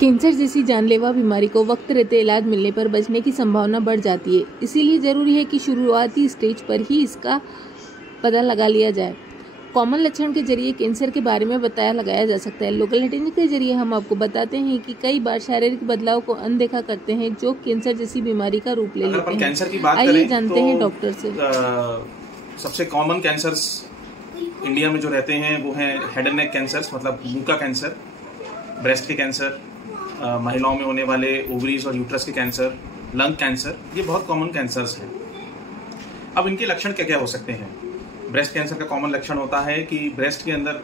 Cancer जैसी जानलेवा बीमारी को वक्त रहते इलाज मिलने पर बचने की संभावना बढ़ जाती है। इसीलिए जरूरी है कि शुरुआती स्टेज पर ही इसका पता लगा लिया जाए। कॉमन लक्षण के जरिए कैंसर के बारे में लगाया जा सकता है। लोकल हिटिंग के जरिए हम आपको बताते हैं कि कई बार शारीरिक बदलाव को अनदेखा करते हैं जो कैंसर जैसी बीमारी का रूप ले लेते हैं। आइए जानते हैं डॉक्टर से। सबसे कॉमन कैंसर्स इंडिया में जो रहते हैं वो हैं हेड एंड नेक कैंसर्स, मतलब मुंह का कैंसर, ब्रेस्ट के कैंसर, महिलाओं में होने वाले ओवरीज और यूट्रस के कैंसर, लंग कैंसर, ये बहुत कॉमन कैंसर्स हैं। अब इनके लक्षण क्या क्या हो सकते हैं? ब्रेस्ट कैंसर का कॉमन लक्षण होता है कि ब्रेस्ट के अंदर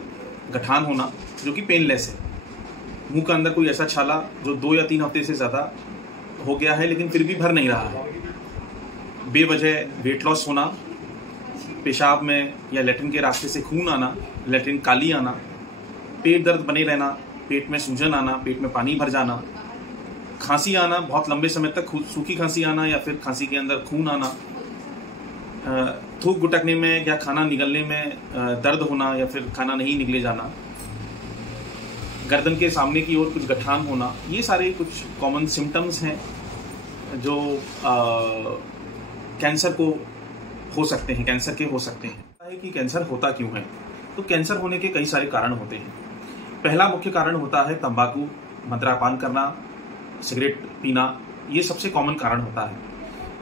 गठान होना जो कि पेनलेस है। मुंह का अंदर कोई ऐसा छाला जो 2 या 3 हफ्ते से ज़्यादा हो गया है लेकिन फिर भी भर नहीं रहा है। बेवजह वेट लॉस होना, पेशाब में या लैट्रिन के रास्ते से खून आना, लैट्रिन काली आना, पेट दर्द बने रहना, पेट में सूजन आना, पेट में पानी भर जाना, खांसी आना, बहुत लंबे समय तक सूखी खांसी आना या फिर खांसी के अंदर खून आना, थूक गुटकने में या खाना निगलने में दर्द होना या फिर खाना नहीं निगले जाना, गर्दन के सामने की ओर कुछ गठान होना, ये सारे कुछ कॉमन सिम्टम्स हैं जो कैंसर को हो सकते हैं, कैंसर के हो सकते हैं। कि कैंसर होता क्यों है? तो कैंसर होने के कई सारे कारण होते हैं। पहला मुख्य कारण होता है तंबाकू, मदिरापान करना, सिगरेट पीना, ये सबसे कॉमन कारण होता है।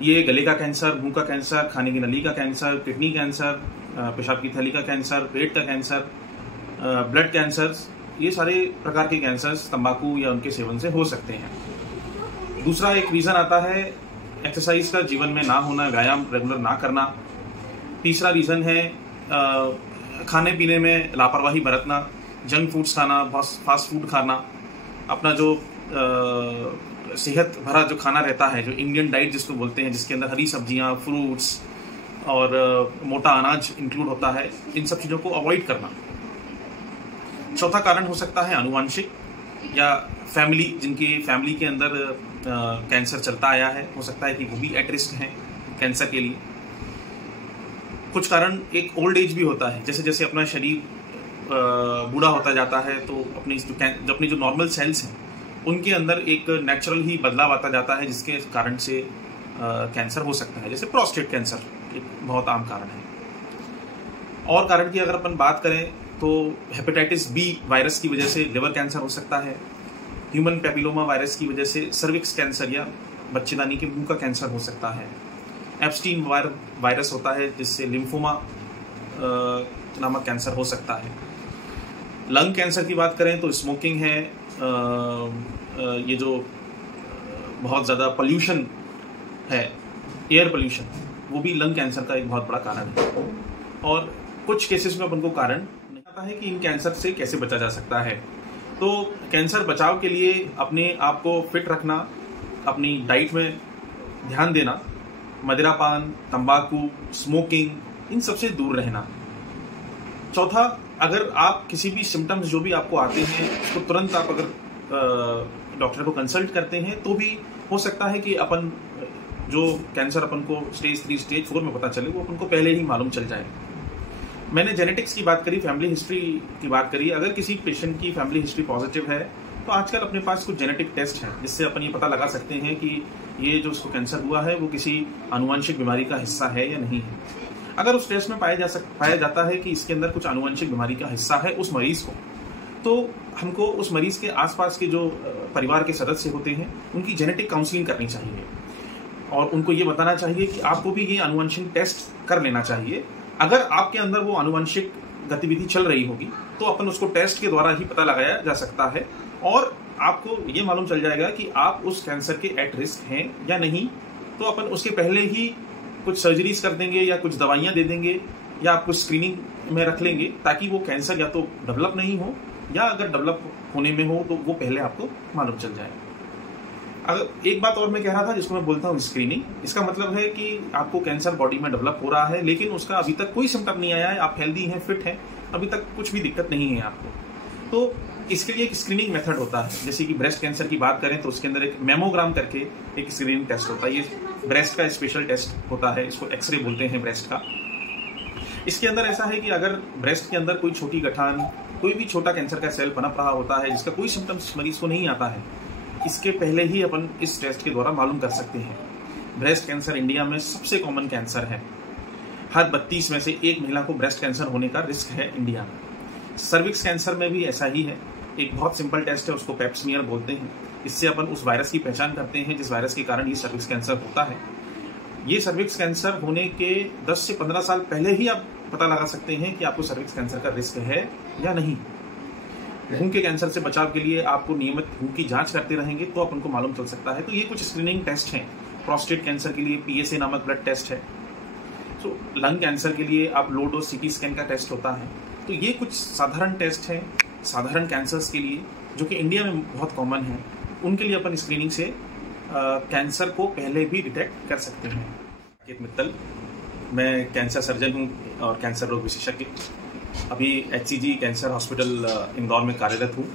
ये गले का कैंसर, मुंह का कैंसर, खाने की नली का कैंसर, किडनी कैंसर, पेशाब की थैली का कैंसर, पेट का कैंसर, ब्लड कैंसर्स, ये सारे प्रकार के कैंसर्स तंबाकू या उनके सेवन से हो सकते हैं। दूसरा एक रीज़न आता है एक्सरसाइज का जीवन में ना होना, व्यायाम रेगुलर ना करना। तीसरा रीज़न है खाने पीने में लापरवाही बरतना, जंक फूड्स खाना, फास्ट फूड खाना, अपना जो सेहत भरा जो खाना रहता है, जो इंडियन डाइट जिसको बोलते हैं, जिसके अंदर हरी सब्जियां, फ्रूट्स और मोटा अनाज इंक्लूड होता है, इन सब चीज़ों को अवॉइड करना। चौथा कारण हो सकता है आनुवंशिक या फैमिली, जिनकी फैमिली के अंदर कैंसर चलता आया है, हो सकता है कि वो भी एट रिस्क हैं कैंसर के लिए। कुछ कारण एक ओल्ड एज भी होता है, जैसे जैसे अपना शरीर बूढ़ा होता जाता है तो अपनी जो नॉर्मल सेल्स हैं उनके अंदर एक नेचुरल ही बदलाव आता जाता है, जिसके कारण से कैंसर हो सकता है। जैसे प्रोस्टेट कैंसर एक बहुत आम कारण है। और कारण की अगर अपन बात करें तो हेपेटाइटिस बी वायरस की वजह से लिवर कैंसर हो सकता है। ह्यूमन पेपिलोमा वायरस की वजह से सर्विक्स कैंसर या बच्चेदानी के मुंह का कैंसर हो सकता है। एप्स्टीन वायरस होता है जिससे लिम्फोमा नामक कैंसर हो सकता है। लंग कैंसर की बात करें तो स्मोकिंग है, ये जो बहुत ज़्यादा पोल्यूशन है, एयर पोल्यूशन, वो भी लंग कैंसर का एक बहुत बड़ा कारण है। और कुछ केसेस में अपन को कारण नहीं आता है कि इन कैंसर से कैसे बचा जा सकता है। तो कैंसर बचाव के लिए अपने आप को फिट रखना, अपनी डाइट में ध्यान देना, मदिरापान, तंबाकू, स्मोकिंग, इन सबसे दूर रहना। चौथा, अगर आप किसी भी सिम्टम्स जो भी आपको आते हैं उसको तुरंत आप अगर डॉक्टर को कंसल्ट करते हैं तो भी हो सकता है कि अपन जो कैंसर अपन को स्टेज 3, स्टेज 4 में पता चले वो अपन को पहले ही मालूम चल जाए। मैंने जेनेटिक्स की बात करी, फैमिली हिस्ट्री की बात करी। अगर किसी पेशेंट की फैमिली हिस्ट्री पॉजिटिव है तो आजकल अपने पास कुछ जेनेटिक टेस्ट हैं जिससे अपन ये पता लगा सकते हैं कि ये जो उसको कैंसर हुआ है वो किसी आनुवंशिक बीमारी का हिस्सा है या नहीं है। अगर उस टेस्ट में पाया जाता है कि इसके अंदर कुछ आनुवंशिक बीमारी का हिस्सा है उस मरीज को, तो हमको उस मरीज के आसपास के जो परिवार के सदस्य होते हैं उनकी जेनेटिक काउंसलिंग करनी चाहिए और उनको ये बताना चाहिए कि आपको भी ये आनुवंशिक टेस्ट कर लेना चाहिए। अगर आपके अंदर वो आनुवंशिक गतिविधि चल रही होगी तो अपन उसको टेस्ट के द्वारा ही पता लगाया जा सकता है और आपको ये मालूम चल जाएगा कि आप उस कैंसर के एट रिस्क हैं या नहीं। तो अपन उसके पहले ही कुछ सर्जरीज कर देंगे या कुछ दवाइयाँ दे देंगे या आपको स्क्रीनिंग में रख लेंगे ताकि वो कैंसर या तो डेवलप नहीं हो या अगर डेवलप होने में हो तो वो पहले आपको मालूम चल जाए। अगर एक बात और मैं कह रहा था जिसको मैं बोलता हूँ स्क्रीनिंग, इसका मतलब है कि आपको कैंसर बॉडी में डेवलप हो रहा है लेकिन उसका अभी तक कोई सिम्टम नहीं आया है, आप हेल्दी हैं, फिट हैं, अभी तक कुछ भी दिक्कत नहीं है आपको। तो इसके लिए एक स्क्रीनिंग मेथड होता है। जैसे कि ब्रेस्ट कैंसर की बात करें तो उसके अंदर एक मेमोग्राम करके एक स्क्रीनिंग टेस्ट होता है। ये ब्रेस्ट का स्पेशल टेस्ट होता है, इसको एक्सरे बोलते हैं ब्रेस्ट का। इसके अंदर ऐसा है कि अगर ब्रेस्ट के अंदर कोई छोटी गठान, कोई भी छोटा कैंसर का सेल पनप रहा होता है जिसका कोई सिम्टम्स मरीज को नहीं आता है, इसके पहले ही अपन इस टेस्ट के द्वारा मालूम कर सकते हैं। ब्रेस्ट कैंसर इंडिया में सबसे कॉमन कैंसर है। हर 32 में से एक महिला को ब्रेस्ट कैंसर होने का रिस्क है इंडिया में। सर्विक्स कैंसर में भी ऐसा ही है। एक बहुत सिंपल टेस्ट है, उसको पेप स्मीयर बोलते हैं। इससे अपन उस वायरस की पहचान करते हैं जिस वायरस के कारण ये सर्विक्स कैंसर होता है। ये सर्विक्स कैंसर होने के 10 से 15 साल पहले ही आप पता लगा सकते हैं कि आपको सर्विक्स कैंसर का रिस्क है या नहीं। भूख के कैंसर से बचाव के लिए आपको नियमित भूख की जांच करते रहेंगे तो अपन को मालूम चल सकता है। तो ये कुछ स्क्रीनिंग टेस्ट हैं। प्रोस्टेट कैंसर के लिए PSA नामक ब्लड टेस्ट है। तो लंग कैंसर के लिए आप लो डोज CT स्कैन का टेस्ट होता है। तो ये कुछ साधारण टेस्ट हैं साधारण कैंसर्स के लिए जो कि इंडिया में बहुत कॉमन है। उनके लिए अपन स्क्रीनिंग से कैंसर को पहले भी डिटेक्ट कर सकते हैं। साकेत मित्तल, मैं कैंसर सर्जन हूँ और कैंसर रोग विशेषज्ञ। अभी HCG कैंसर हॉस्पिटल इंदौर में कार्यरत हूँ।